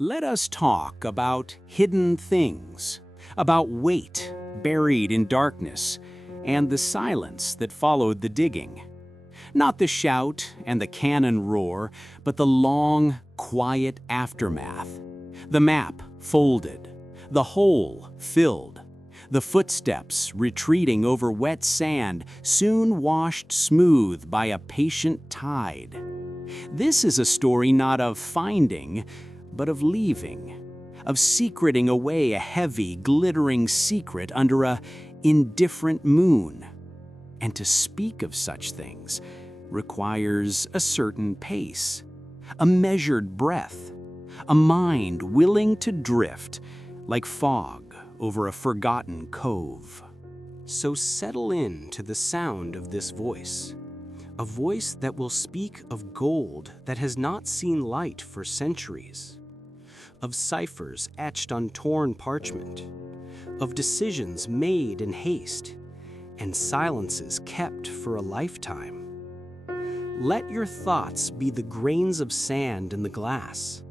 Let us talk about hidden things, about weight buried in darkness, and the silence that followed the digging. Not the shout and the cannon roar, but the long, quiet aftermath. The map folded, the hole filled, the footsteps retreating over wet sand, soon washed smooth by a patient tide. This is a story not of finding, but of leaving, of secreting away a heavy, glittering secret under a indifferent moon. And to speak of such things requires a certain pace, a measured breath, a mind willing to drift like fog over a forgotten cove. So settle in to the sound of this voice, a voice that will speak of gold that has not seen light for centuries, of ciphers etched on torn parchment, of decisions made in haste, and silences kept for a lifetime. Let your thoughts be the grains of sand in the glass,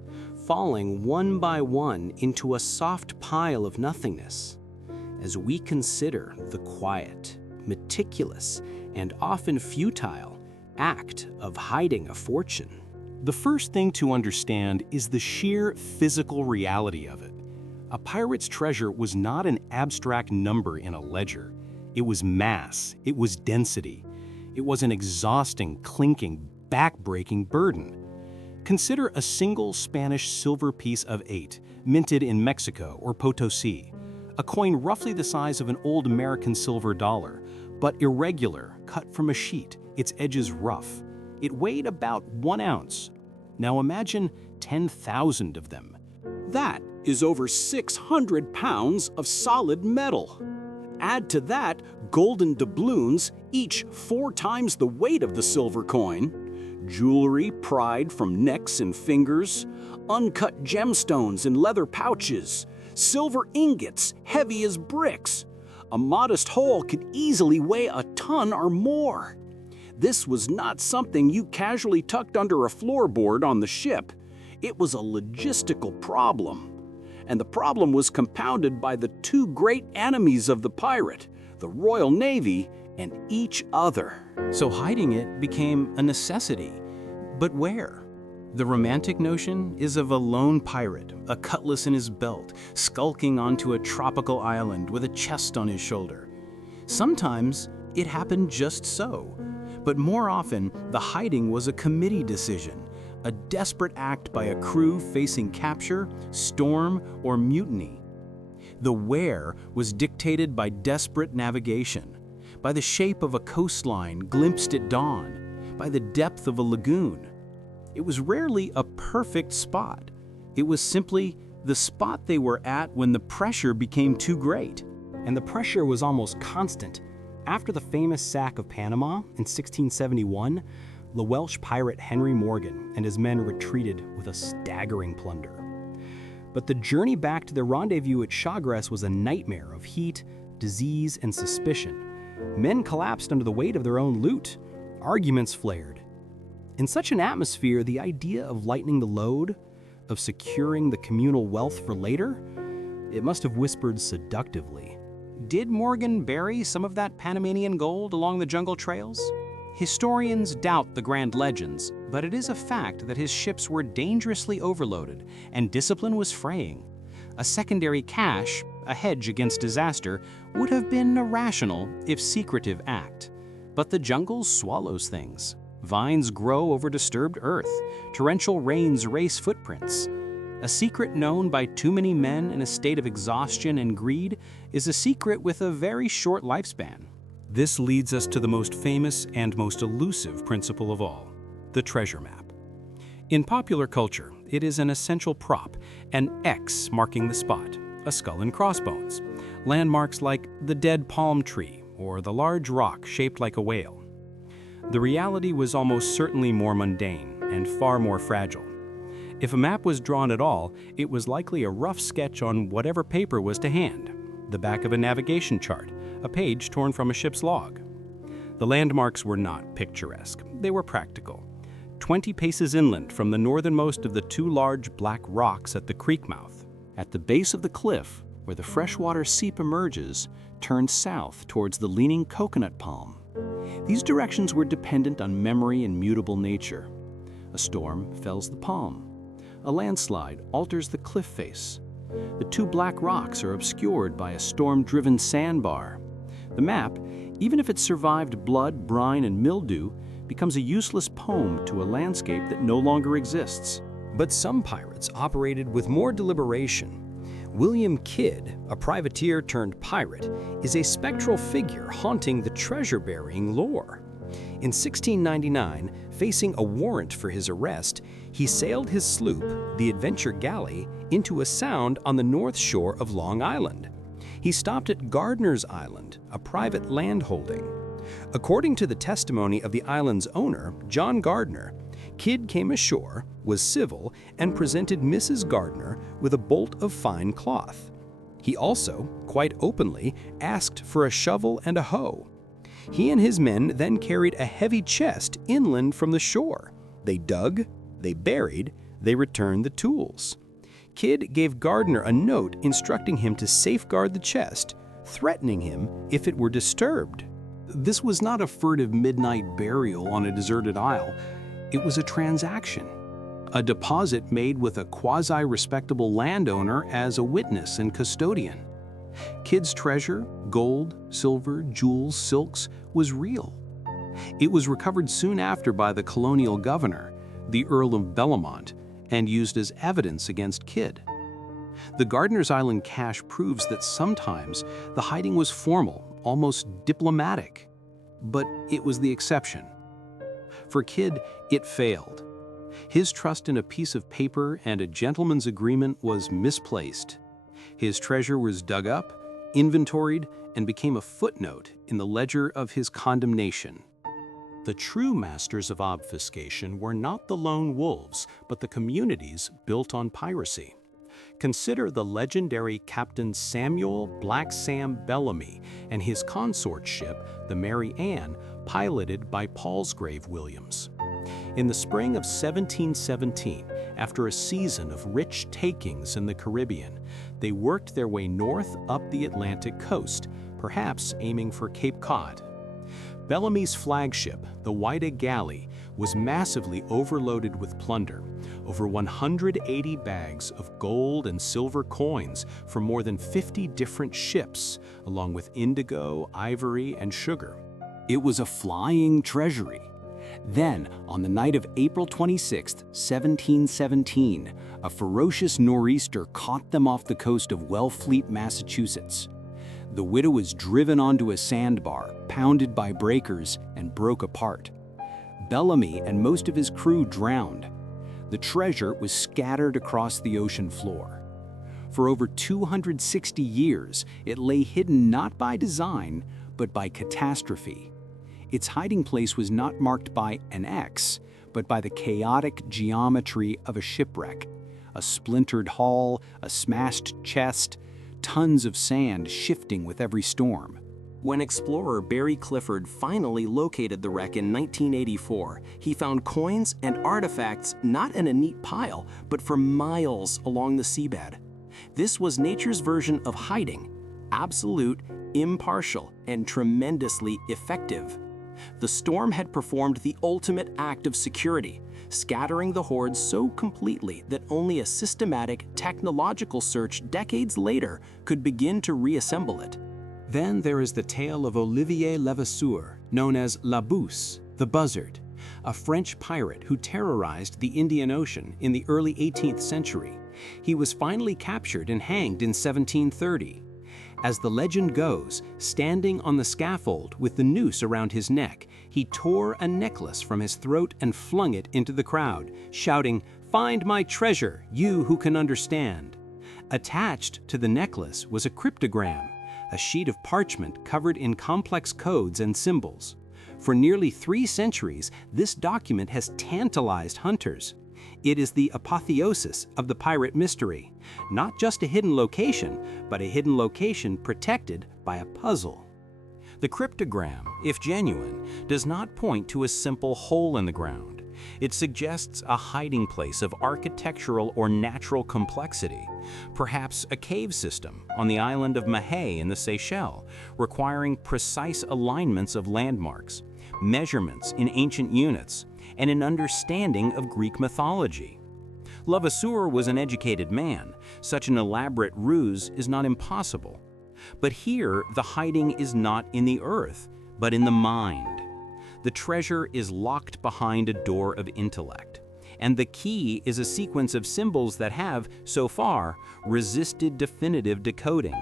falling one by one into a soft pile of nothingness, as we consider the quiet, meticulous, and often futile act of hiding a fortune. The first thing to understand is the sheer physical reality of it. A pirate's treasure was not an abstract number in a ledger. It was mass, it was density. It was an exhausting, clinking, back-breaking burden. Consider a single Spanish silver piece of 8, minted in Mexico or Potosi, a coin roughly the size of an old American silver dollar, but irregular, cut from a sheet, its edges rough. It weighed about 1 ounce. Now imagine 10,000 of them. That is over 600 pounds of solid metal. Add to that golden doubloons, each 4 times the weight of the silver coin, jewelry pried from necks and fingers, uncut gemstones in leather pouches, silver ingots heavy as bricks. A modest hole could easily weigh a ton or more. This was not something you casually tucked under a floorboard on the ship. It was a logistical problem. And the problem was compounded by the 2 great enemies of the pirate, the Royal Navy and each other. So hiding it became a necessity. But where? The romantic notion is of a lone pirate, a cutlass in his belt, skulking onto a tropical island with a chest on his shoulder. Sometimes it happened just so. But more often, the hiding was a committee decision, a desperate act by a crew facing capture, storm, or mutiny. The where was dictated by desperate navigation, by the shape of a coastline glimpsed at dawn, by the depth of a lagoon. It was rarely a perfect spot. It was simply the spot they were at when the pressure became too great. And the pressure was almost constant. After the famous sack of Panama in 1671, the Welsh pirate Henry Morgan and his men retreated with a staggering plunder. But the journey back to their rendezvous at Chagres was a nightmare of heat, disease, and suspicion. Men collapsed under the weight of their own loot. Arguments flared. In such an atmosphere, the idea of lightening the load, of securing the communal wealth for later, it must have whispered seductively. Did Morgan bury some of that Panamanian gold along the jungle trails? Historians doubt the grand legends, but it is a fact that his ships were dangerously overloaded and discipline was fraying. A secondary cache, a hedge against disaster, would have been a rational, if secretive, act. But the jungle swallows things. Vines grow over disturbed earth. Torrential rains erase footprints. A secret known by too many men in a state of exhaustion and greed is a secret with a very short lifespan. This leads us to the most famous and most elusive principle of all, the treasure map. In popular culture, it is an essential prop, an X marking the spot, a skull and crossbones, landmarks like the dead palm tree or the large rock shaped like a whale. The reality was almost certainly more mundane and far more fragile. If a map was drawn at all, it was likely a rough sketch on whatever paper was to hand, the back of a navigation chart, a page torn from a ship's log. The landmarks were not picturesque, they were practical. 20 paces inland from the northernmost of the two large black rocks at the creek mouth. At the base of the cliff, where the freshwater seep emerges, turns south towards the leaning coconut palm. These directions were dependent on memory and mutable nature. A storm fells the palm. A landslide alters the cliff face. The two black rocks are obscured by a storm-driven sandbar. The map, even if it survived blood, brine, and mildew, becomes a useless poem to a landscape that no longer exists. But some pirates operated with more deliberation. William Kidd, a privateer turned pirate, is a spectral figure haunting the treasure-burying lore. In 1699, facing a warrant for his arrest, he sailed his sloop, the Adventure Galley, into a sound on the north shore of Long Island. He stopped at Gardiner's Island, a private landholding. According to the testimony of the island's owner, John Gardner, Kidd came ashore, was civil, and presented Mrs. Gardner with a bolt of fine cloth. He also, quite openly, asked for a shovel and a hoe. He and his men then carried a heavy chest inland from the shore. They dug, they buried, they returned the tools. Kidd gave Gardner a note instructing him to safeguard the chest, threatening him if it were disturbed. This was not a furtive midnight burial on a deserted isle. It was a transaction, a deposit made with a quasi-respectable landowner as a witness and custodian. Kidd's treasure, gold, silver, jewels, silks, was real. It was recovered soon after by the colonial governor, the Earl of Bellamont, and used as evidence against Kidd. The Gardiner's Island cache proves that sometimes the hiding was formal, almost diplomatic, but it was the exception. For Kidd, it failed. His trust in a piece of paper and a gentleman's agreement was misplaced. His treasure was dug up, inventoried, and became a footnote in the ledger of his condemnation. The true masters of obfuscation were not the lone wolves, but the communities built on piracy. Consider the legendary Captain Samuel Black Sam Bellamy and his consort ship, the Mary Ann, piloted by Palsgrave Williams. In the spring of 1717, after a season of rich takings in the Caribbean, they worked their way north up the Atlantic coast, perhaps aiming for Cape Cod. Bellamy's flagship, the Whydah galley, was massively overloaded with plunder, over 180 bags of gold and silver coins from more than 50 different ships, along with indigo, ivory, and sugar. It was a flying treasury. Then, on the night of April 26, 1717, a ferocious nor'easter caught them off the coast of Wellfleet, Massachusetts. The Whydah was driven onto a sandbar, pounded by breakers, and broke apart. Bellamy and most of his crew drowned. The treasure was scattered across the ocean floor. For over 260 years, it lay hidden not by design, but by catastrophe. Its hiding place was not marked by an X, but by the chaotic geometry of a shipwreck. A splintered hull, a smashed chest, tons of sand shifting with every storm. When explorer Barry Clifford finally located the wreck in 1984, he found coins and artifacts not in a neat pile, but for miles along the seabed. This was nature's version of hiding, absolute, impartial, and tremendously effective. The storm had performed the ultimate act of security, scattering the hoard so completely that only a systematic technological search decades later could begin to reassemble it. Then there is the tale of Olivier Levasseur, known as La Buse, the Buzzard, a French pirate who terrorized the Indian Ocean in the early 18th century. He was finally captured and hanged in 1730. As the legend goes, standing on the scaffold with the noose around his neck, he tore a necklace from his throat and flung it into the crowd, shouting, "Find my treasure, you who can understand." Attached to the necklace was a cryptogram, a sheet of parchment covered in complex codes and symbols. For nearly 3 centuries, this document has tantalized hunters. It is the apotheosis of the pirate mystery, not just a hidden location, but a hidden location protected by a puzzle. The cryptogram, if genuine, does not point to a simple hole in the ground. It suggests a hiding place of architectural or natural complexity, perhaps a cave system on the island of Mahé in the Seychelles, requiring precise alignments of landmarks, measurements in ancient units, and an understanding of Greek mythology. Levasseur was an educated man. Such an elaborate ruse is not impossible. But here, the hiding is not in the earth, but in the mind. The treasure is locked behind a door of intellect, and the key is a sequence of symbols that have, so far, resisted definitive decoding.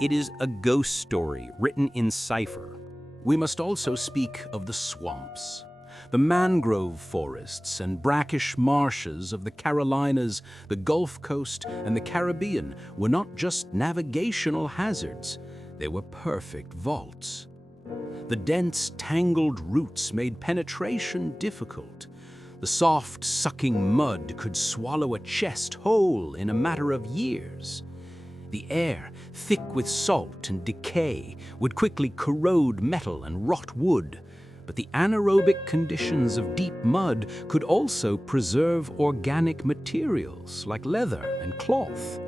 It is a ghost story written in cipher. We must also speak of the swamps. The mangrove forests and brackish marshes of the Carolinas, the Gulf Coast, and the Caribbean were not just navigational hazards, they were perfect vaults. The dense, tangled roots made penetration difficult. The soft, sucking mud could swallow a chest whole in a matter of years. The air, thick with salt and decay, would quickly corrode metal and rot wood. But the anaerobic conditions of deep mud could also preserve organic materials like leather and cloth.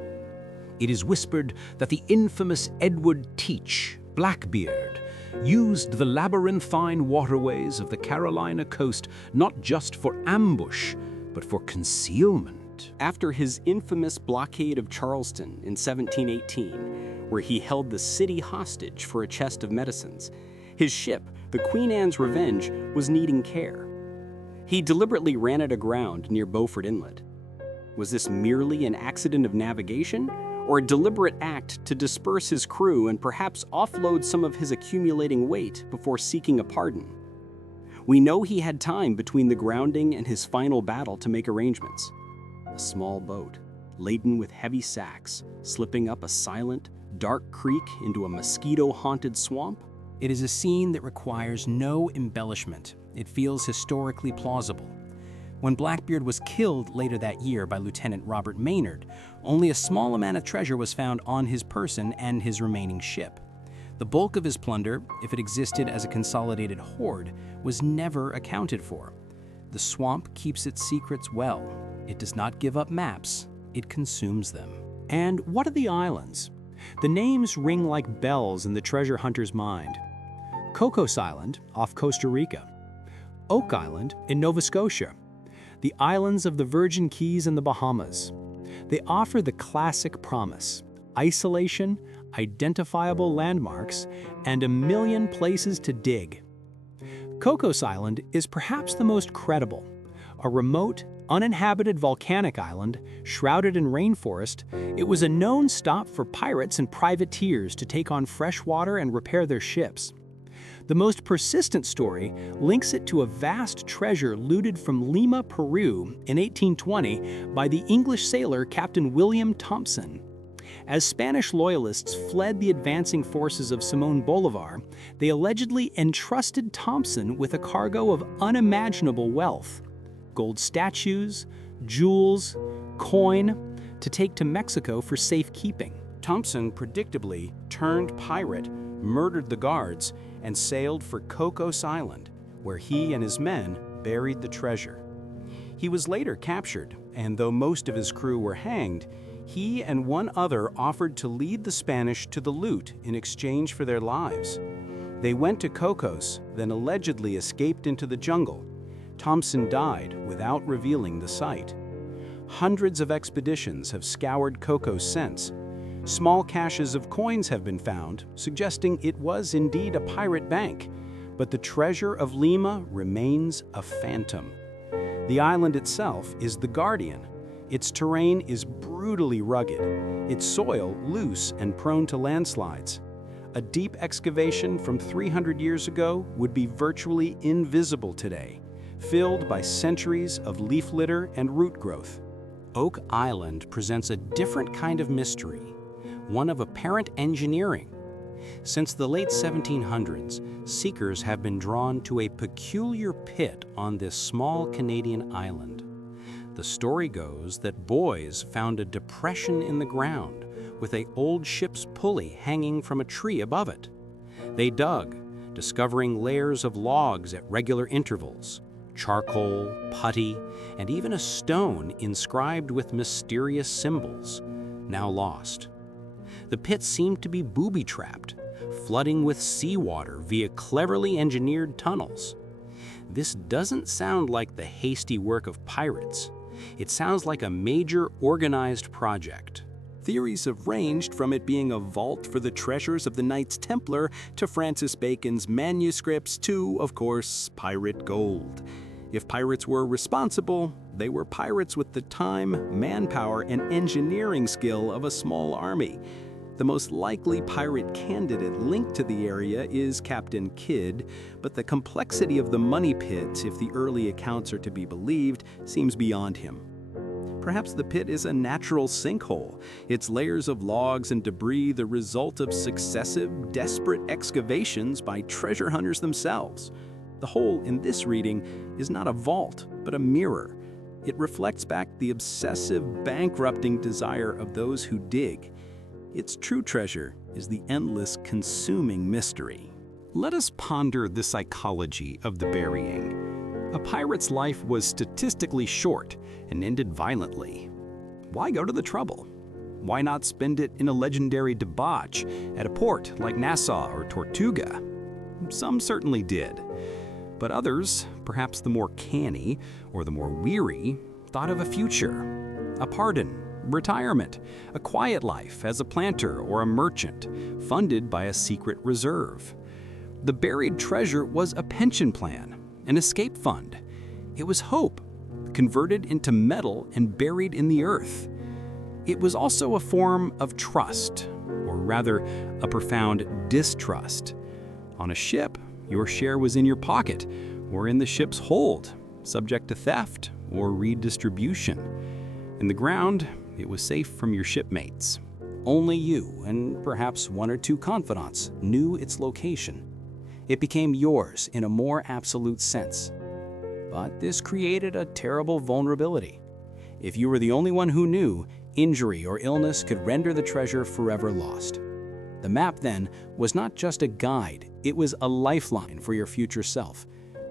It is whispered that the infamous Edward Teach, Blackbeard, used the labyrinthine waterways of the Carolina coast not just for ambush, but for concealment. After his infamous blockade of Charleston in 1718, where he held the city hostage for a chest of medicines, his ship, the Queen Anne's Revenge, was needing care. He deliberately ran it aground near Beaufort Inlet. Was this merely an accident of navigation, or a deliberate act to disperse his crew and perhaps offload some of his accumulating weight before seeking a pardon? We know he had time between the grounding and his final battle to make arrangements. A small boat, laden with heavy sacks, slipping up a silent, dark creek into a mosquito-haunted swamp? It is a scene that requires no embellishment. It feels historically plausible. When Blackbeard was killed later that year by Lieutenant Robert Maynard, only a small amount of treasure was found on his person and his remaining ship. The bulk of his plunder, if it existed as a consolidated hoard, was never accounted for. The swamp keeps its secrets well. It does not give up maps, it consumes them. And what are the islands? The names ring like bells in the treasure hunter's mind. Cocos Island off Costa Rica, Oak Island in Nova Scotia, the islands of the Virgin Keys and the Bahamas. They offer the classic promise: isolation, identifiable landmarks, and a million places to dig. Cocos Island is perhaps the most credible. A remote, uninhabited volcanic island, shrouded in rainforest, it was a known stop for pirates and privateers to take on fresh water and repair their ships. The most persistent story links it to a vast treasure looted from Lima, Peru in 1820 by the English sailor Captain William Thompson. As Spanish loyalists fled the advancing forces of Simón Bolívar, they allegedly entrusted Thompson with a cargo of unimaginable wealth: gold statues, jewels, coin, to take to Mexico for safekeeping. Thompson predictably turned pirate, murdered the guards, and sailed for Cocos Island, where he and his men buried the treasure. He was later captured, and though most of his crew were hanged, he and one other offered to lead the Spanish to the loot in exchange for their lives. They went to Cocos, then allegedly escaped into the jungle. Thompson died without revealing the site. Hundreds of expeditions have scoured Cocos since. Small caches of coins have been found, suggesting it was indeed a pirate bank, but the treasure of Lima remains a phantom. The island itself is the guardian. Its terrain is brutally rugged, its soil loose and prone to landslides. A deep excavation from 300 years ago would be virtually invisible today, filled by centuries of leaf litter and root growth. Oak Island presents a different kind of mystery, one of apparent engineering. Since the late 1700s, seekers have been drawn to a peculiar pit on this small Canadian island. The story goes that boys found a depression in the ground with an old ship's pulley hanging from a tree above it. They dug, discovering layers of logs at regular intervals, charcoal, putty, and even a stone inscribed with mysterious symbols, now lost. The pit seemed to be booby-trapped, flooding with seawater via cleverly engineered tunnels. This doesn't sound like the hasty work of pirates. It sounds like a major organized project. Theories have ranged from it being a vault for the treasures of the Knights Templar to Francis Bacon's manuscripts to, of course, pirate gold. If pirates were responsible, they were pirates with the time, manpower, and engineering skill of a small army. The most likely pirate candidate linked to the area is Captain Kidd, but the complexity of the money pit, if the early accounts are to be believed, seems beyond him. Perhaps the pit is a natural sinkhole, its layers of logs and debris the result of successive, desperate excavations by treasure hunters themselves. The hole in this reading is not a vault, but a mirror. It reflects back the obsessive, bankrupting desire of those who dig. Its true treasure is the endless, consuming mystery. Let us ponder the psychology of the burying. A pirate's life was statistically short and ended violently. Why go to the trouble? Why not spend it in a legendary debauch at a port like Nassau or Tortuga? Some certainly did. But others, perhaps the more canny or the more weary, thought of a future, a pardon, retirement, a quiet life as a planter or a merchant, funded by a secret reserve. The buried treasure was a pension plan, an escape fund. It was hope, converted into metal and buried in the earth. It was also a form of trust, or rather, a profound distrust. On a ship, your share was in your pocket, or in the ship's hold, subject to theft or redistribution. In the ground, it was safe from your shipmates. Only you, and perhaps one or two confidants, knew its location. It became yours in a more absolute sense. But this created a terrible vulnerability. If you were the only one who knew, injury or illness could render the treasure forever lost. The map, then, was not just a guide, it was a lifeline for your future self,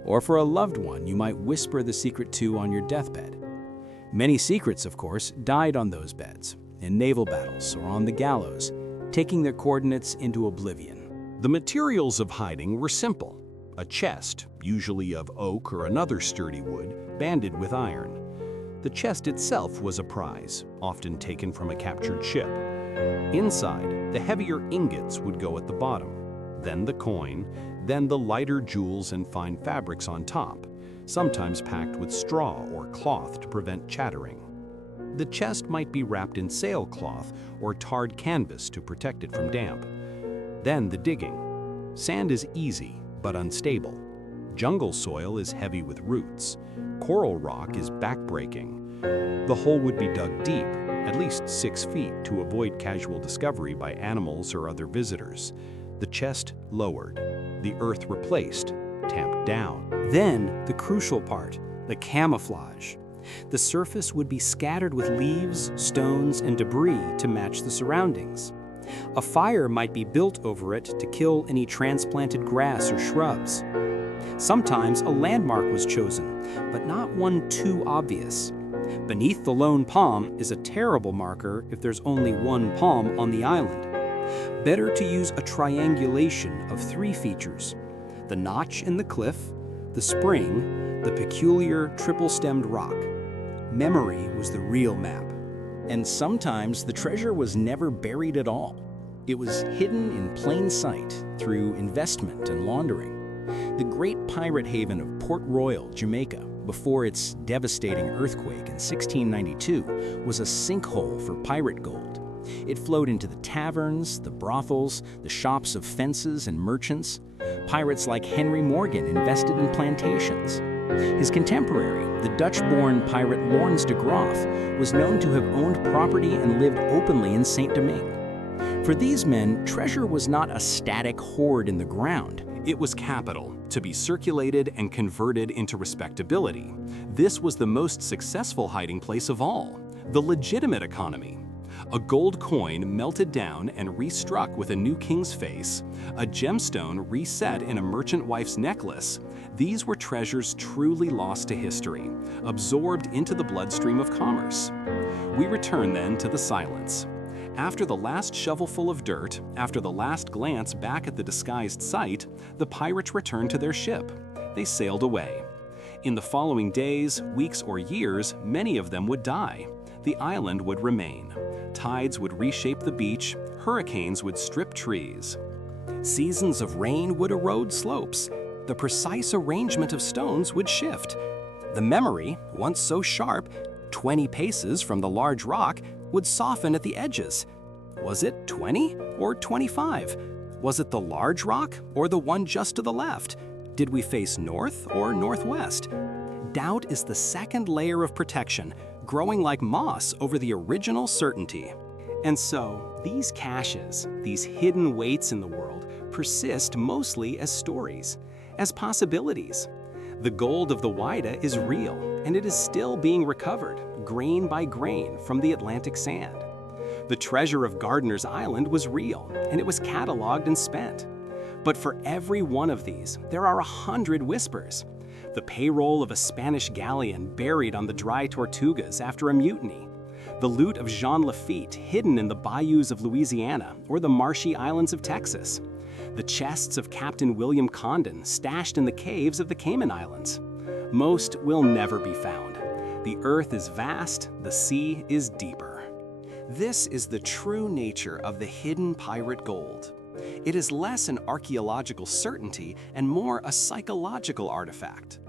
or for a loved one you might whisper the secret to on your deathbed. Many secrets, of course, died on those beds, in naval battles or on the gallows, taking their coordinates into oblivion. The materials of hiding were simple. A chest, usually of oak or another sturdy wood, banded with iron. The chest itself was a prize, often taken from a captured ship. Inside, the heavier ingots would go at the bottom, then the coin, then the lighter jewels and fine fabrics on top, sometimes packed with straw or cloth to prevent chattering. The chest might be wrapped in sailcloth or tarred canvas to protect it from damp. Then the digging. Sand is easy, but unstable. Jungle soil is heavy with roots. Coral rock is backbreaking. The hole would be dug deep, at least 6 feet, to avoid casual discovery by animals or other visitors. The chest lowered, the earth replaced, tamped down. Then, the crucial part, the camouflage. The surface would be scattered with leaves, stones, and debris to match the surroundings. A fire might be built over it to kill any transplanted grass or shrubs. Sometimes a landmark was chosen, but not one too obvious. Beneath the lone palm is a terrible marker if there's only one palm on the island. Better to use a triangulation of 3 features: the notch in the cliff, the spring, the peculiar triple-stemmed rock. Memory was the real map. And sometimes the treasure was never buried at all. It was hidden in plain sight through investment and laundering. The great pirate haven of Port Royal, Jamaica, before its devastating earthquake in 1692, was a sinkhole for pirate gold. It flowed into the taverns, the brothels, the shops of fences and merchants. Pirates like Henry Morgan invested in plantations. His contemporary, the Dutch-born pirate Laurens de Graaf, was known to have owned property and lived openly in Saint-Domingue. For these men, treasure was not a static hoard in the ground. It was capital, to be circulated and converted into respectability. This was the most successful hiding place of all, the legitimate economy. A gold coin melted down and restruck with a new king's face, a gemstone reset in a merchant wife's necklace. These were treasures truly lost to history, absorbed into the bloodstream of commerce. We return then to the silence. After the last shovelful of dirt, after the last glance back at the disguised site, the pirates returned to their ship. They sailed away. In the following days, weeks, or years, many of them would die. The island would remain. Tides would reshape the beach, hurricanes would strip trees. Seasons of rain would erode slopes. The precise arrangement of stones would shift. The memory, once so sharp, 20 paces from the large rock, would soften at the edges. Was it 20 or 25? Was it the large rock or the one just to the left? Did we face north or northwest? Doubt is the second layer of protection, growing like moss over the original certainty. And so, these caches, these hidden weights in the world, persist mostly as stories, as possibilities. The gold of the Whydah is real, and it is still being recovered, grain by grain, from the Atlantic sand. The treasure of Gardiner's Island was real, and it was cataloged and spent. But for every one of these, there are 100 whispers. The payroll of a Spanish galleon buried on the dry Tortugas after a mutiny. The loot of Jean Lafitte hidden in the bayous of Louisiana or the marshy islands of Texas. The chests of Captain William Condon stashed in the caves of the Cayman Islands. Most will never be found. The earth is vast, the sea is deeper. This is the true nature of the hidden pirate gold. It is less an archaeological certainty and more a psychological artifact.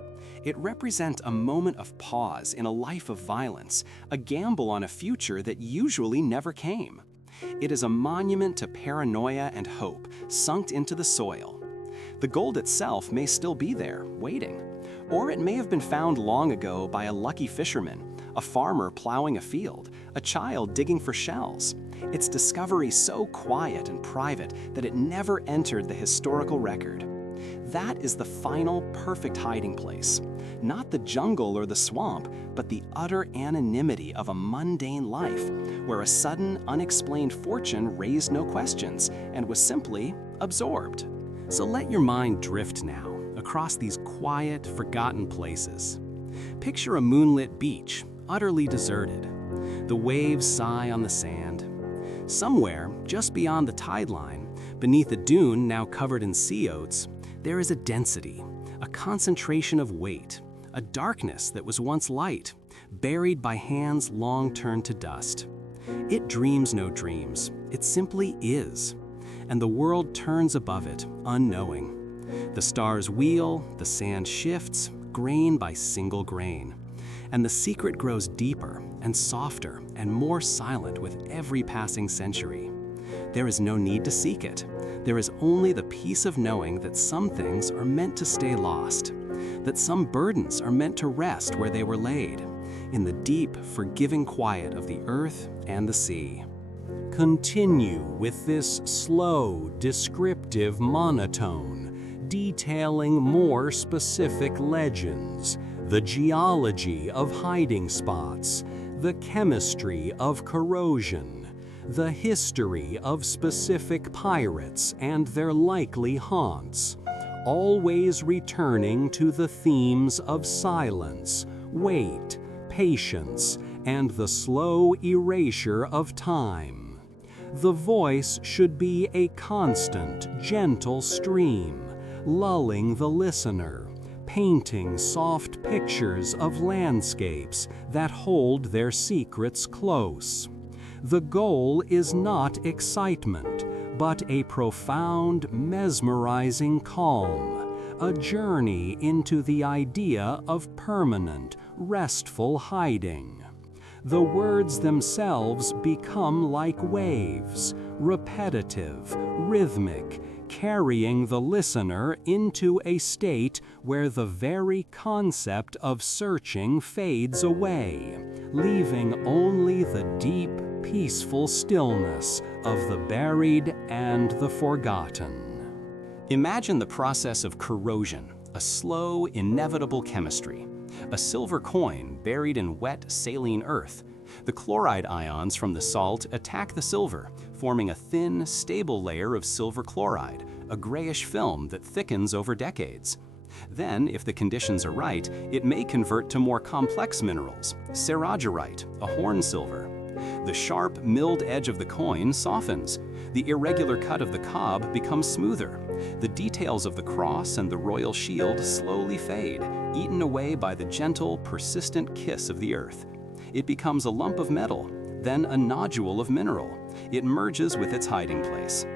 It represents a moment of pause in a life of violence, a gamble on a future that usually never came. It is a monument to paranoia and hope, sunk into the soil. The gold itself may still be there, waiting. Or it may have been found long ago by a lucky fisherman, a farmer plowing a field, a child digging for shells. Its discovery so quiet and private that it never entered the historical record. That is the final, perfect hiding place. Not the jungle or the swamp, but the utter anonymity of a mundane life, where a sudden, unexplained fortune raised no questions and was simply absorbed. So let your mind drift now across these quiet, forgotten places. Picture a moonlit beach, utterly deserted. The waves sigh on the sand. Somewhere, just beyond the tide line, beneath a dune now covered in sea oats, there is a density, a concentration of weight, a darkness that was once light, buried by hands long turned to dust. It dreams no dreams, it simply is. And the world turns above it, unknowing. The stars wheel, the sand shifts, grain by single grain. And the secret grows deeper and softer and more silent with every passing century. There is no need to seek it. There is only the peace of knowing that some things are meant to stay lost, that some burdens are meant to rest where they were laid, in the deep, forgiving quiet of the earth and the sea. Continue with this slow, descriptive monotone, detailing more specific legends, the geology of hiding spots, the chemistry of corrosion, the history of specific pirates and their likely haunts, always returning to the themes of silence, weight, patience, and the slow erasure of time. The voice should be a constant, gentle stream, lulling the listener, painting soft pictures of landscapes that hold their secrets close. The goal is not excitement, but a profound, mesmerizing calm, a journey into the idea of permanent, restful hiding. The words themselves become like waves, repetitive, rhythmic, carrying the listener into a state where the very concept of searching fades away, leaving only the deep, peaceful stillness of the buried and the forgotten. Imagine the process of corrosion, a slow, inevitable chemistry. A silver coin buried in wet, saline earth. The chloride ions from the salt attack the silver, forming a thin, stable layer of silver chloride, a grayish film that thickens over decades. Then, if the conditions are right, it may convert to more complex minerals, serragerite, a horn silver. The sharp, milled edge of the coin softens. The irregular cut of the cob becomes smoother. The details of the cross and the royal shield slowly fade, eaten away by the gentle, persistent kiss of the earth. It becomes a lump of metal, then a nodule of mineral. It merges with its hiding place.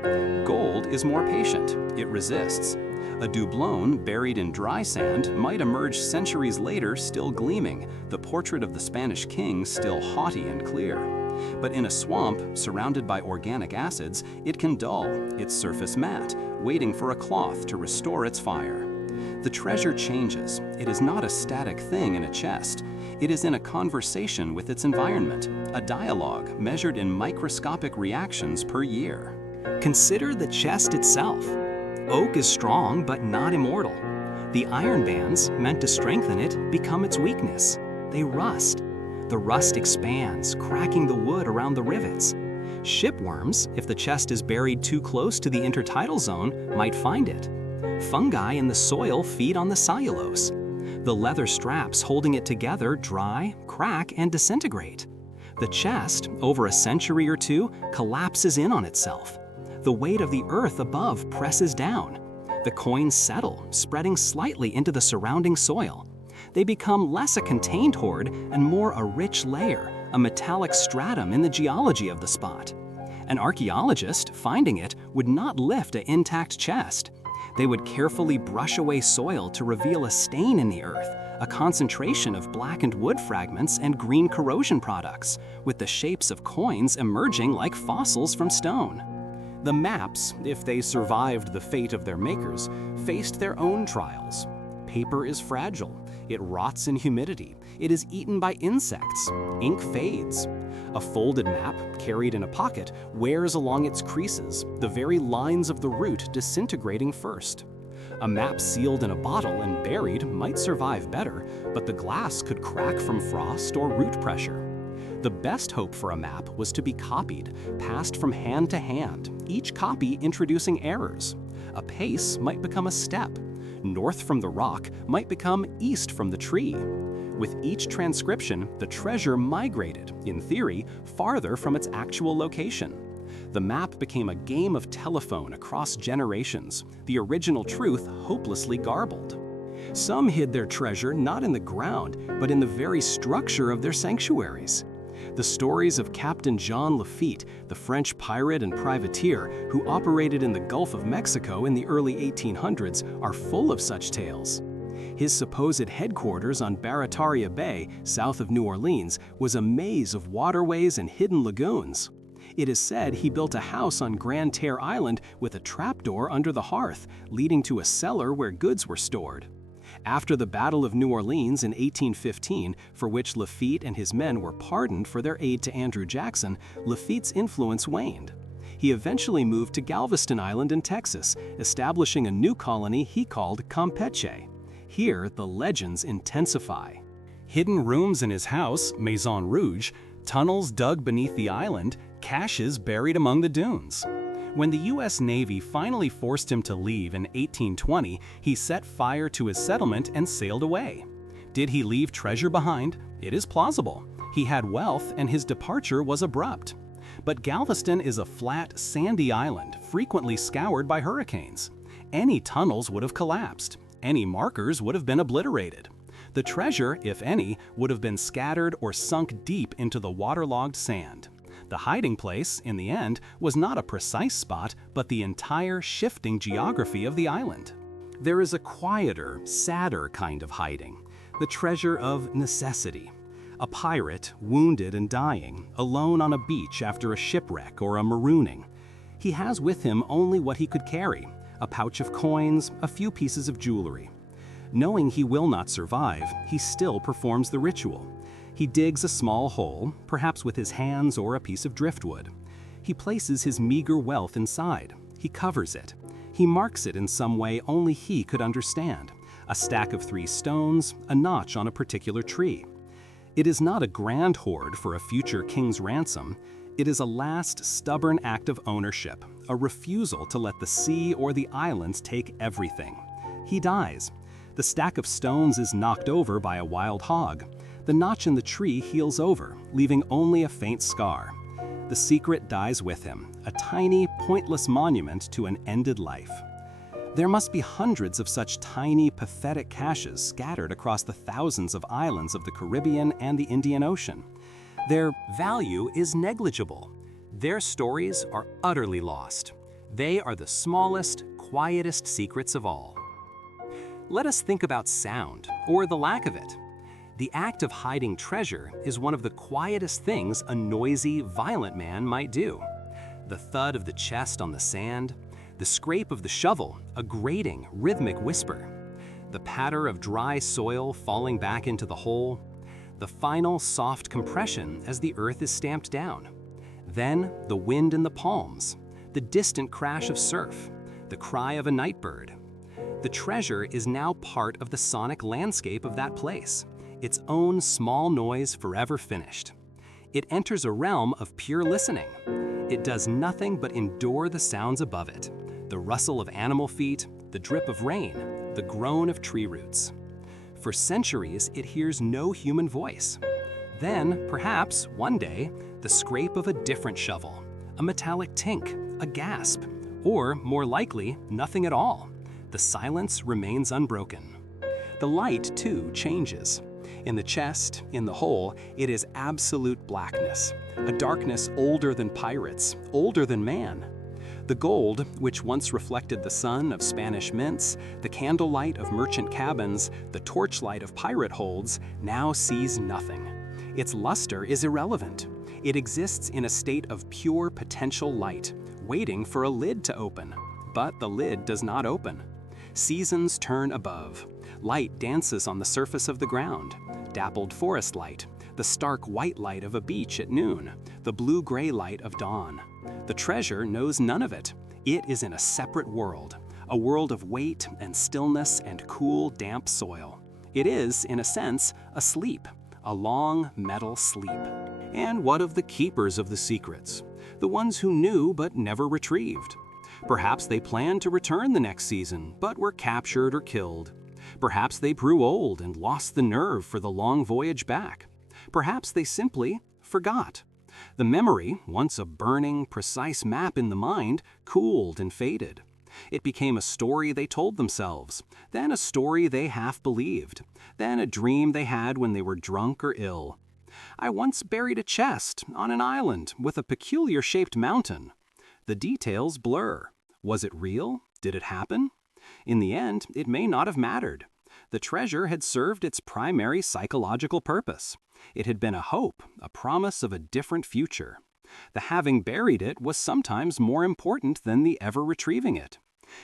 Gold is more patient. It resists. A doubloon buried in dry sand might emerge centuries later still gleaming, the portrait of the Spanish king still haughty and clear. But in a swamp, surrounded by organic acids, it can dull, its surface matte, waiting for a cloth to restore its fire. The treasure changes. It is not a static thing in a chest. It is in a conversation with its environment, a dialogue measured in microscopic reactions per year. Consider the chest itself. Oak is strong but not immortal. The iron bands, meant to strengthen it, become its weakness. They rust. The rust expands, cracking the wood around the rivets. Shipworms, if the chest is buried too close to the intertidal zone, might find it. Fungi in the soil feed on the cellulose. The leather straps holding it together dry, crack, and disintegrate. The chest, over a century or two, collapses in on itself. The weight of the earth above presses down. The coins settle, spreading slightly into the surrounding soil. They become less a contained hoard and more a rich layer, a metallic stratum in the geology of the spot. An archaeologist, finding it, would not lift an intact chest. They would carefully brush away soil to reveal a stain in the earth, a concentration of blackened wood fragments and green corrosion products, with the shapes of coins emerging like fossils from stone. The maps, if they survived the fate of their makers, faced their own trials. Paper is fragile. It rots in humidity. It is eaten by insects. Ink fades. A folded map, carried in a pocket, wears along its creases, the very lines of the root disintegrating first. A map sealed in a bottle and buried might survive better, but the glass could crack from frost or root pressure. The best hope for a map was to be copied, passed from hand to hand, each copy introducing errors. A pace might become a step. North from the rock might become east from the tree. With each transcription, the treasure migrated, in theory, farther from its actual location. The map became a game of telephone across generations, the original truth hopelessly garbled. Some hid their treasure not in the ground, but in the very structure of their sanctuaries. The stories of Captain Jean Lafitte, the French pirate and privateer who operated in the Gulf of Mexico in the early 1800s, are full of such tales. His supposed headquarters on Barataria Bay, south of New Orleans, was a maze of waterways and hidden lagoons. It is said he built a house on Grand Terre Island with a trapdoor under the hearth, leading to a cellar where goods were stored. After the Battle of New Orleans in 1815, for which Lafitte and his men were pardoned for their aid to Andrew Jackson, Lafitte's influence waned. He eventually moved to Galveston Island in Texas, establishing a new colony he called Campeche. Here, the legends intensify. Hidden rooms in his house, Maison Rouge, tunnels dug beneath the island, caches buried among the dunes. When the U.S. Navy finally forced him to leave in 1820, he set fire to his settlement and sailed away. Did he leave treasure behind? It is plausible. He had wealth and his departure was abrupt. But Galveston is a flat, sandy island, frequently scoured by hurricanes. Any tunnels would have collapsed. Any markers would have been obliterated. The treasure, if any, would have been scattered or sunk deep into the waterlogged sand. The hiding place, in the end, was not a precise spot, but the entire shifting geography of the island. There is a quieter, sadder kind of hiding, the treasure of necessity. A pirate, wounded and dying, alone on a beach after a shipwreck or a marooning. He has with him only what he could carry, a pouch of coins, a few pieces of jewelry. Knowing he will not survive, he still performs the ritual. He digs a small hole, perhaps with his hands or a piece of driftwood. He places his meager wealth inside. He covers it. He marks it in some way only he could understand. A stack of 3 stones, a notch on a particular tree. It is not a grand hoard for a future king's ransom. It is a last stubborn act of ownership, a refusal to let the sea or the islands take everything. He dies. The stack of stones is knocked over by a wild hog. The notch in the tree heals over, leaving only a faint scar. The secret dies with him, a tiny, pointless monument to an ended life. There must be hundreds of such tiny, pathetic caches scattered across the thousands of islands of the Caribbean and the Indian Ocean. Their value is negligible. Their stories are utterly lost. They are the smallest, quietest secrets of all. Let us think about sound, or the lack of it. The act of hiding treasure is one of the quietest things a noisy, violent man might do. The thud of the chest on the sand, the scrape of the shovel, a grating, rhythmic whisper, the patter of dry soil falling back into the hole, the final soft compression as the earth is stamped down. Then the wind in the palms, the distant crash of surf, the cry of a night bird. The treasure is now part of the sonic landscape of that place, its own small noise forever finished. It enters a realm of pure listening. It does nothing but endure the sounds above it, the rustle of animal feet, the drip of rain, the groan of tree roots. For centuries, it hears no human voice. Then, perhaps, one day, the scrape of a different shovel, a metallic tink, a gasp, or, more likely, nothing at all. The silence remains unbroken. The light, too, changes. In the chest, in the hole, it is absolute blackness, a darkness older than pirates, older than man. The gold, which once reflected the sun of Spanish mints, the candlelight of merchant cabins, the torchlight of pirate holds, now sees nothing. Its luster is irrelevant. It exists in a state of pure potential light, waiting for a lid to open. But the lid does not open. Seasons turn above. Light dances on the surface of the ground. Dappled forest light, the stark white light of a beach at noon, the blue-gray light of dawn. The treasure knows none of it. It is in a separate world, a world of weight and stillness and cool, damp soil. It is, in a sense, asleep, a long metal sleep. And what of the keepers of the secrets, the ones who knew but never retrieved? Perhaps they planned to return the next season, but were captured or killed. Perhaps they grew old and lost the nerve for the long voyage back. Perhaps they simply forgot. The memory, once a burning, precise map in the mind, cooled and faded. It became a story they told themselves, then a story they half believed, then a dream they had when they were drunk or ill. I once buried a chest on an island with a peculiar-shaped mountain. The details blur. Was it real? Did it happen? In the end, it may not have mattered. The treasure had served its primary psychological purpose. It had been a hope, a promise of a different future. The having buried it was sometimes more important than the ever retrieving it.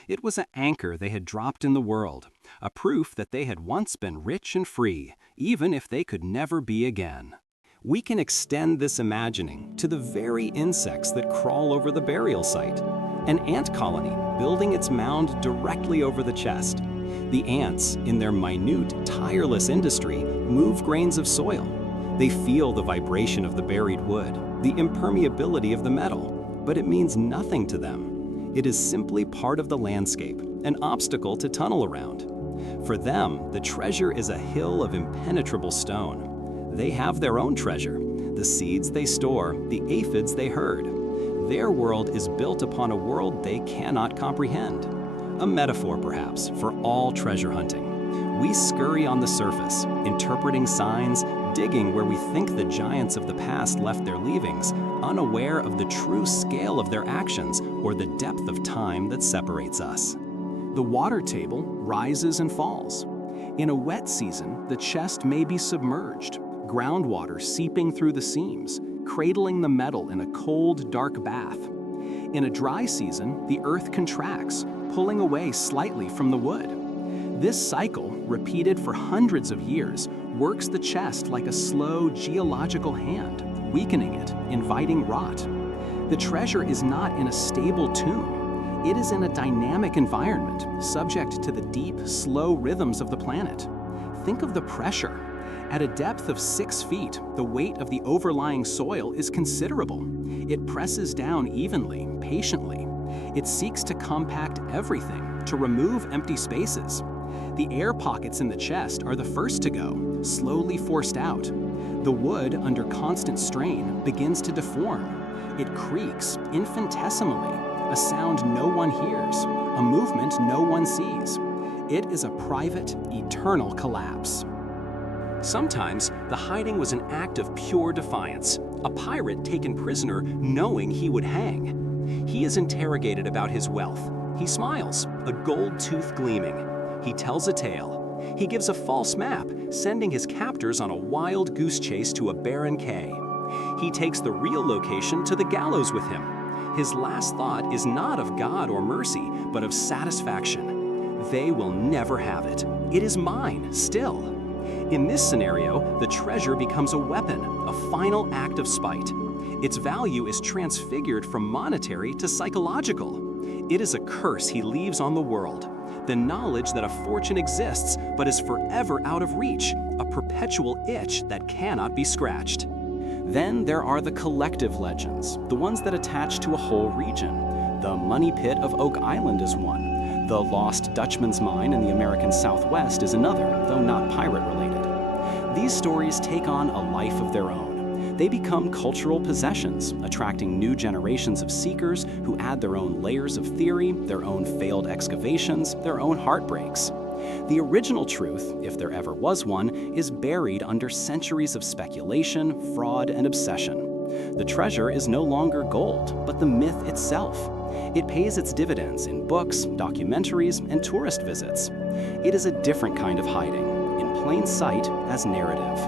It was an anchor they had dropped in the world, a proof that they had once been rich and free, even if they could never be again. We can extend this imagining to the very insects that crawl over the burial site. An ant colony building its mound directly over the chest. The ants, in their minute, tireless industry, move grains of soil. They feel the vibration of the buried wood, the impermeability of the metal, but it means nothing to them. It is simply part of the landscape, an obstacle to tunnel around. For them, the treasure is a hill of impenetrable stone. They have their own treasure, the seeds they store, the aphids they herd. Their world is built upon a world they cannot comprehend. A metaphor, perhaps, for all treasure hunting. We scurry on the surface, interpreting signs, digging where we think the giants of the past left their leavings, unaware of the true scale of their actions or the depth of time that separates us. The water table rises and falls. In a wet season, the chest may be submerged, groundwater seeping through the seams, cradling the metal in a cold, dark bath. In a dry season, the earth contracts, pulling away slightly from the wood. This cycle, repeated for hundreds of years, works the chest like a slow geological hand, weakening it, inviting rot. The treasure is not in a stable tomb. It is in a dynamic environment, subject to the deep, slow rhythms of the planet. Think of the pressure. At a depth of 6 feet, the weight of the overlying soil is considerable. It presses down evenly, patiently. It seeks to compact everything, to remove empty spaces. The air pockets in the chest are the first to go, slowly forced out. The wood, under constant strain, begins to deform. It creaks infinitesimally, a sound no one hears, a movement no one sees. It is a private, eternal collapse. Sometimes, the hiding was an act of pure defiance, a pirate taken prisoner knowing he would hang. He is interrogated about his wealth. He smiles, a gold tooth gleaming. He tells a tale. He gives a false map, sending his captors on a wild goose chase to a barren cay. He takes the real location to the gallows with him. His last thought is not of God or mercy, but of satisfaction. They will never have it. It is mine, still. In this scenario, the treasure becomes a weapon, a final act of spite. Its value is transfigured from monetary to psychological. It is a curse he leaves on the world. The knowledge that a fortune exists but is forever out of reach, a perpetual itch that cannot be scratched. Then there are the collective legends, the ones that attach to a whole region. The Money Pit of Oak Island is one. The Lost Dutchman's Mine in the American Southwest is another, though not pirate-related. These stories take on a life of their own. They become cultural possessions, attracting new generations of seekers who add their own layers of theory, their own failed excavations, their own heartbreaks. The original truth, if there ever was one, is buried under centuries of speculation, fraud, and obsession. The treasure is no longer gold, but the myth itself. It pays its dividends in books, documentaries, and tourist visits. It is a different kind of hiding, in plain sight as narrative.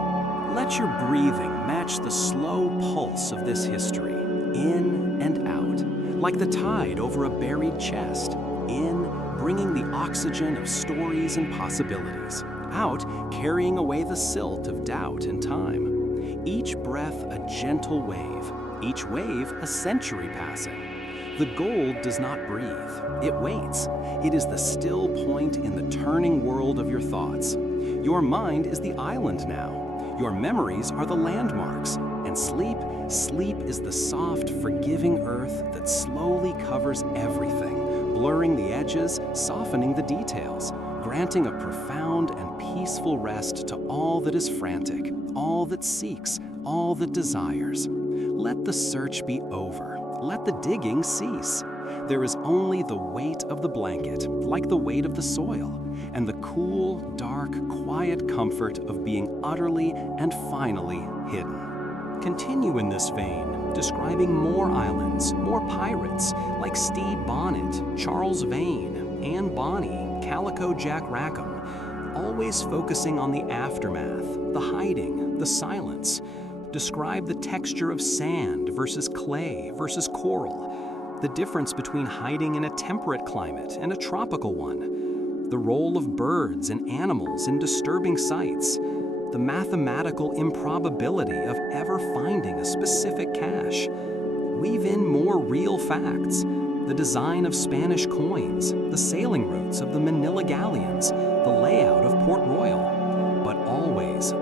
Let your breathing match the slow pulse of this history, in and out, like the tide over a buried chest. In, bringing the oxygen of stories and possibilities. Out, carrying away the silt of doubt and time. Each breath a gentle wave, each wave a century passing. The gold does not breathe, it waits. It is the still point in the turning world of your thoughts. Your mind is the island now. Your memories are the landmarks. And sleep is the soft, forgiving earth that slowly covers everything, blurring the edges, softening the details, granting a profound and peaceful rest to all that is frantic, all that seeks, all that desires. Let the search be over. Let the digging cease. There is only the weight of the blanket, like the weight of the soil, and the cool, dark, quiet comfort of being utterly and finally hidden. Continue in this vein, describing more islands, more pirates, like Stede Bonnet, Charles Vane, Anne Bonny, Calico Jack Rackham, always focusing on the aftermath, the hiding, the silence. Describe the texture of sand versus clay versus coral, the difference between hiding in a temperate climate and a tropical one, the role of birds and animals in disturbing sights, the mathematical improbability of ever finding a specific cache. Weave in more real facts, the design of Spanish coins, the sailing routes of the Manila galleons, the layout of Port Royal. But always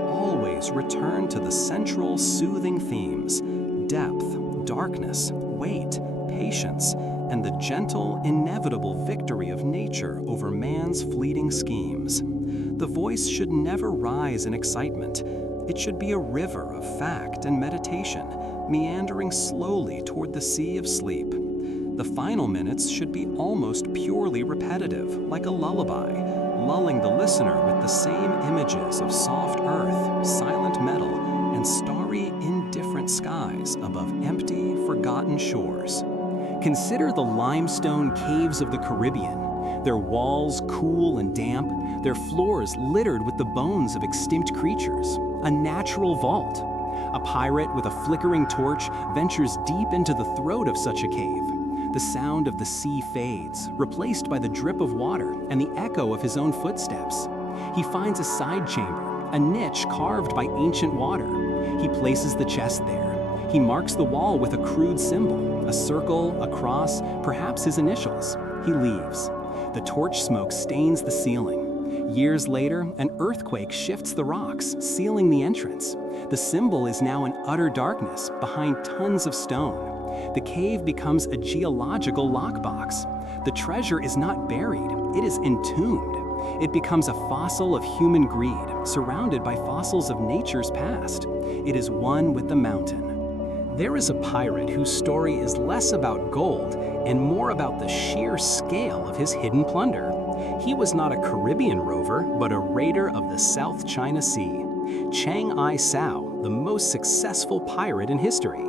return to the central soothing themes: depth, darkness, weight, patience, and the gentle, inevitable victory of nature over man's fleeting schemes. The voice should never rise in excitement. It should be a river of fact and meditation, meandering slowly toward the sea of sleep. The final minutes should be almost purely repetitive, like a lullaby, lulling the listener with the same images of soft earth, silent metal, and starry, indifferent skies above empty, forgotten shores. Consider the limestone caves of the Caribbean, their walls cool and damp, their floors littered with the bones of extinct creatures, a natural vault. A pirate with a flickering torch ventures deep into the throat of such a cave. The sound of the sea fades, replaced by the drip of water and the echo of his own footsteps. He finds a side chamber, a niche carved by ancient water. He places the chest there. He marks the wall with a crude symbol, a circle, a cross, perhaps his initials. He leaves. The torch smoke stains the ceiling. Years later, an earthquake shifts the rocks, sealing the entrance. The symbol is now in utter darkness, behind tons of stone. The cave becomes a geological lockbox. The treasure is not buried, it is entombed. It becomes a fossil of human greed, surrounded by fossils of nature's past. It is one with the mountain. There is a pirate whose story is less about gold and more about the sheer scale of his hidden plunder. He was not a Caribbean rover, but a raider of the South China Sea. Chiang Ai-sao, the most successful pirate in history.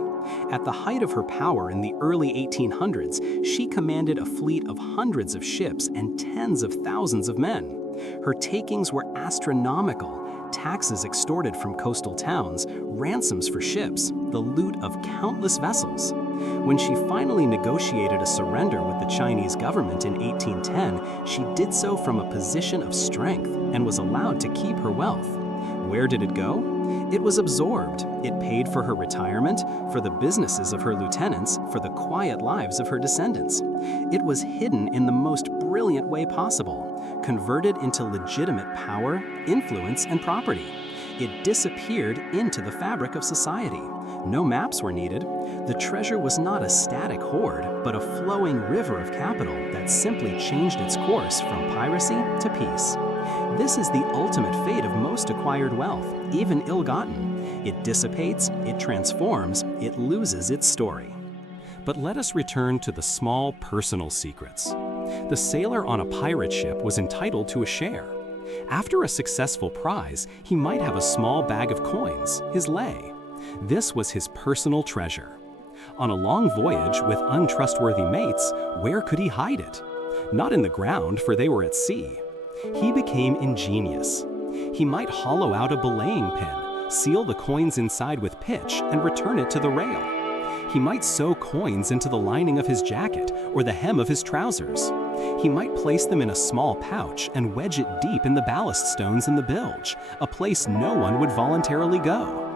At the height of her power in the early 1800s, she commanded a fleet of hundreds of ships and tens of thousands of men. Her takings were astronomical: taxes extorted from coastal towns, ransoms for ships, the loot of countless vessels. When she finally negotiated a surrender with the Chinese government in 1810, she did so from a position of strength and was allowed to keep her wealth. Where did it go? It was absorbed. It paid for her retirement, for the businesses of her lieutenants, for the quiet lives of her descendants. It was hidden in the most brilliant way possible, converted into legitimate power, influence, and property. It disappeared into the fabric of society. No maps were needed. The treasure was not a static hoard, but a flowing river of capital that simply changed its course from piracy to peace. This is the ultimate fate of most acquired wealth, even ill-gotten. It dissipates, it transforms, it loses its story. But let us return to the small personal secrets. The sailor on a pirate ship was entitled to a share. After a successful prize, he might have a small bag of coins, his lay. This was his personal treasure. On a long voyage with untrustworthy mates, where could he hide it? Not in the ground, for they were at sea. He became ingenious. He might hollow out a belaying pin, seal the coins inside with pitch, and return it to the rail. He might sew coins into the lining of his jacket or the hem of his trousers. He might place them in a small pouch and wedge it deep in the ballast stones in the bilge, a place no one would voluntarily go.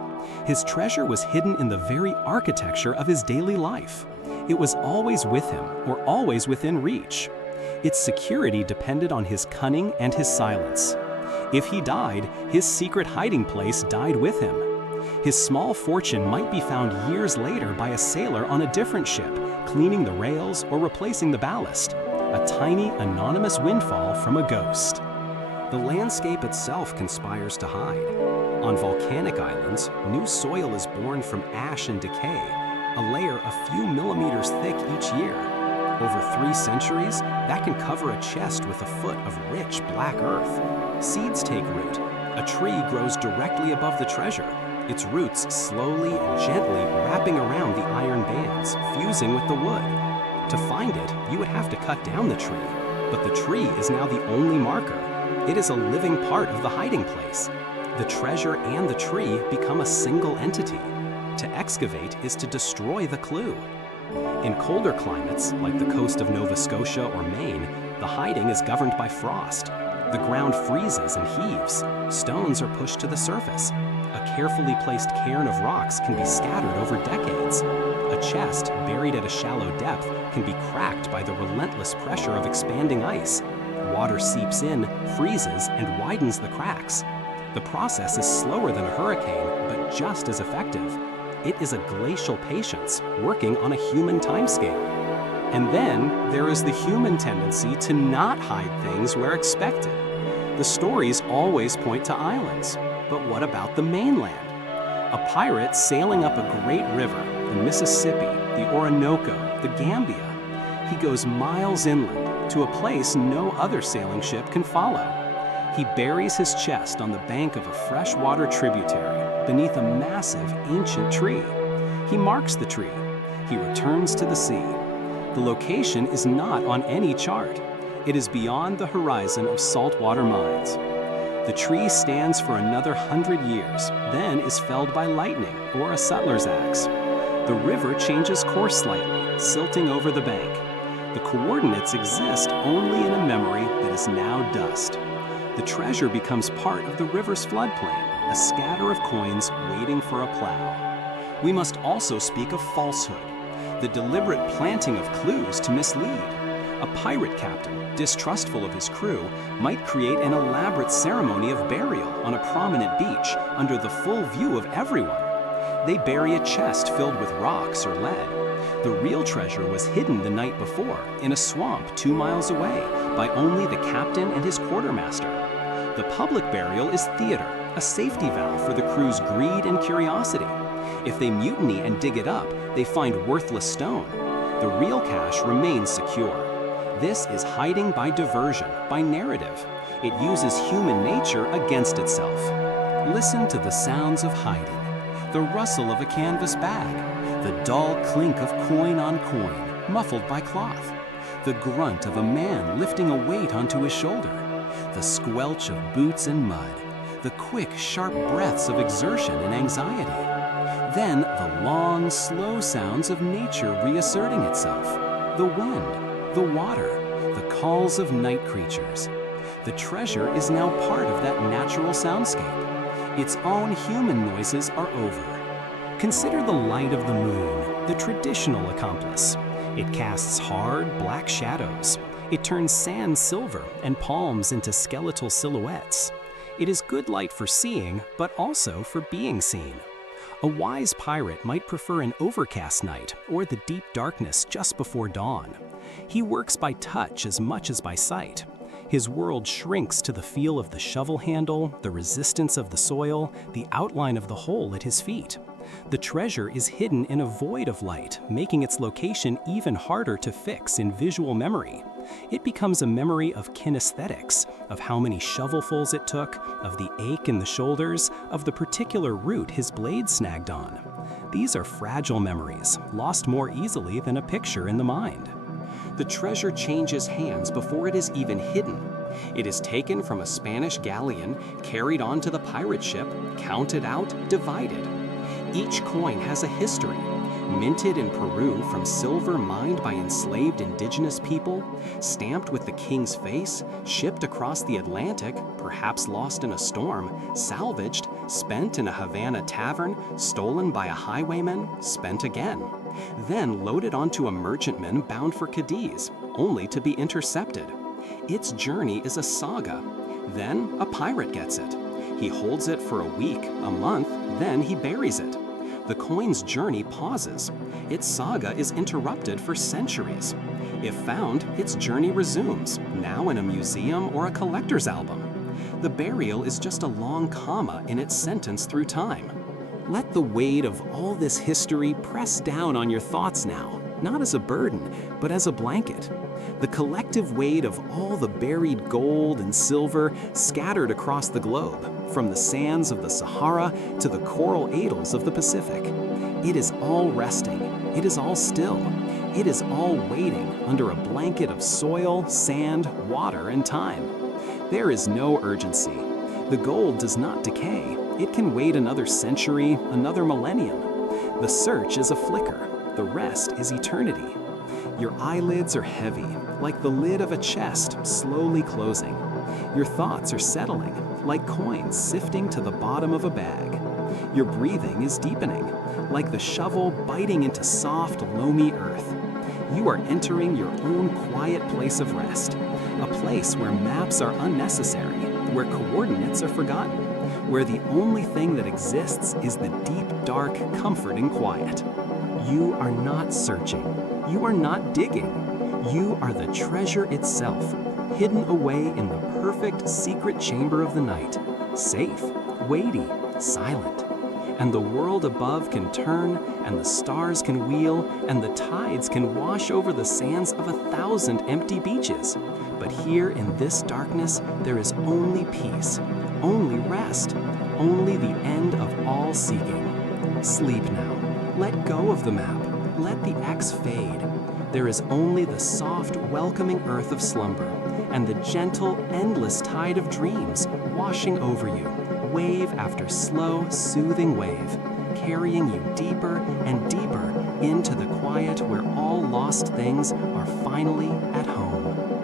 His treasure was hidden in the very architecture of his daily life. It was always with him, or always within reach. Its security depended on his cunning and his silence. If he died, his secret hiding place died with him. His small fortune might be found years later by a sailor on a different ship, cleaning the rails or replacing the ballast. A tiny, anonymous windfall from a ghost. The landscape itself conspires to hide. On volcanic islands, new soil is born from ash and decay, a layer a few millimeters thick each year. Over 3 centuries, that can cover a chest with a foot of rich black earth. Seeds take root. A tree grows directly above the treasure, its roots slowly and gently wrapping around the iron bands, fusing with the wood. To find it, you would have to cut down the tree, but the tree is now the only marker. It is a living part of the hiding place. The treasure and the tree become a single entity. To excavate is to destroy the clue. In colder climates, like the coast of Nova Scotia or Maine, the hiding is governed by frost. The ground freezes and heaves. Stones are pushed to the surface. A carefully placed cairn of rocks can be scattered over decades. A chest buried at a shallow depth can be cracked by the relentless pressure of expanding ice. Water seeps in, freezes, and widens the cracks. The process is slower than a hurricane, but just as effective. It is a glacial patience working on a human timescale. And then there is the human tendency to not hide things where expected. The stories always point to islands, but what about the mainland? A pirate sailing up a great river, the Mississippi, the Orinoco, the Gambia. He goes miles inland to a place no other sailing ship can follow. He buries his chest on the bank of a freshwater tributary beneath a massive ancient tree. He marks the tree. He returns to the sea. The location is not on any chart. It is beyond the horizon of saltwater mines. The tree stands for another 100 years, then is felled by lightning or a settler's axe. The river changes course slightly, silting over the bank. The coordinates exist only in a memory that is now dust. The treasure becomes part of the river's floodplain, a scatter of coins waiting for a plow. We must also speak of falsehood, the deliberate planting of clues to mislead. A pirate captain, distrustful of his crew, might create an elaborate ceremony of burial on a prominent beach under the full view of everyone. They bury a chest filled with rocks or lead. The real treasure was hidden the night before in a swamp 2 miles away, by only the captain and his quartermaster. The public burial is theater, a safety valve for the crew's greed and curiosity. If they mutiny and dig it up, they find worthless stone. The real cache remains secure. This is hiding by diversion, by narrative. It uses human nature against itself. Listen to the sounds of hiding. The rustle of a canvas bag, the dull clink of coin on coin, muffled by cloth, the grunt of a man lifting a weight onto his shoulder, the squelch of boots and mud, the quick, sharp breaths of exertion and anxiety. Then the long, slow sounds of nature reasserting itself, the wind, the water, the calls of night creatures. The treasure is now part of that natural soundscape. Its own human noises are over. Consider the light of the moon, the traditional accomplice. It casts hard, black shadows. It turns sand silver and palms into skeletal silhouettes. It is good light for seeing, but also for being seen. A wise pirate might prefer an overcast night or the deep darkness just before dawn. He works by touch as much as by sight. His world shrinks to the feel of the shovel handle, the resistance of the soil, the outline of the hole at his feet. The treasure is hidden in a void of light, making its location even harder to fix in visual memory. It becomes a memory of kinesthetics, of how many shovelfuls it took, of the ache in the shoulders, of the particular root his blade snagged on. These are fragile memories, lost more easily than a picture in the mind. The treasure changes hands before it is even hidden. It is taken from a Spanish galleon, carried onto the pirate ship, counted out, divided. Each coin has a history. Minted in Peru from silver mined by enslaved indigenous people, stamped with the king's face, shipped across the Atlantic, perhaps lost in a storm, salvaged, spent in a Havana tavern, stolen by a highwayman, spent again. Then loaded onto a merchantman bound for Cadiz, only to be intercepted. Its journey is a saga. Then a pirate gets it. He holds it for a week, a month, then he buries it. The coin's journey pauses. Its saga is interrupted for centuries. If found, its journey resumes, now in a museum or a collector's album. The burial is just a long comma in its sentence through time. Let the weight of all this history press down on your thoughts now, not as a burden, but as a blanket. The collective weight of all the buried gold and silver scattered across the globe, from the sands of the Sahara to the coral atolls of the Pacific. It is all resting. It is all still. It is all waiting under a blanket of soil, sand, water, and time. There is no urgency. The gold does not decay. It can wait another century, another millennium. The search is a flicker. The rest is eternity. Your eyelids are heavy, like the lid of a chest slowly closing. Your thoughts are settling, like coins sifting to the bottom of a bag. Your breathing is deepening, like the shovel biting into soft, loamy earth. You are entering your own quiet place of rest, a place where maps are unnecessary, where coordinates are forgotten, where the only thing that exists is the deep, dark, comforting quiet. You are not searching. You are not digging. You are the treasure itself, hidden away in the perfect secret chamber of the night, safe, weighty, silent. And the world above can turn, and the stars can wheel, and the tides can wash over the sands of 1,000 empty beaches. But here in this darkness, there is only peace, only rest, only the end of all seeking. Sleep now. Let go of the map. Let the X fade. There is only the soft, welcoming earth of slumber, and the gentle, endless tide of dreams washing over you, wave after slow, soothing wave, carrying you deeper and deeper into the quiet where all lost things are finally at home.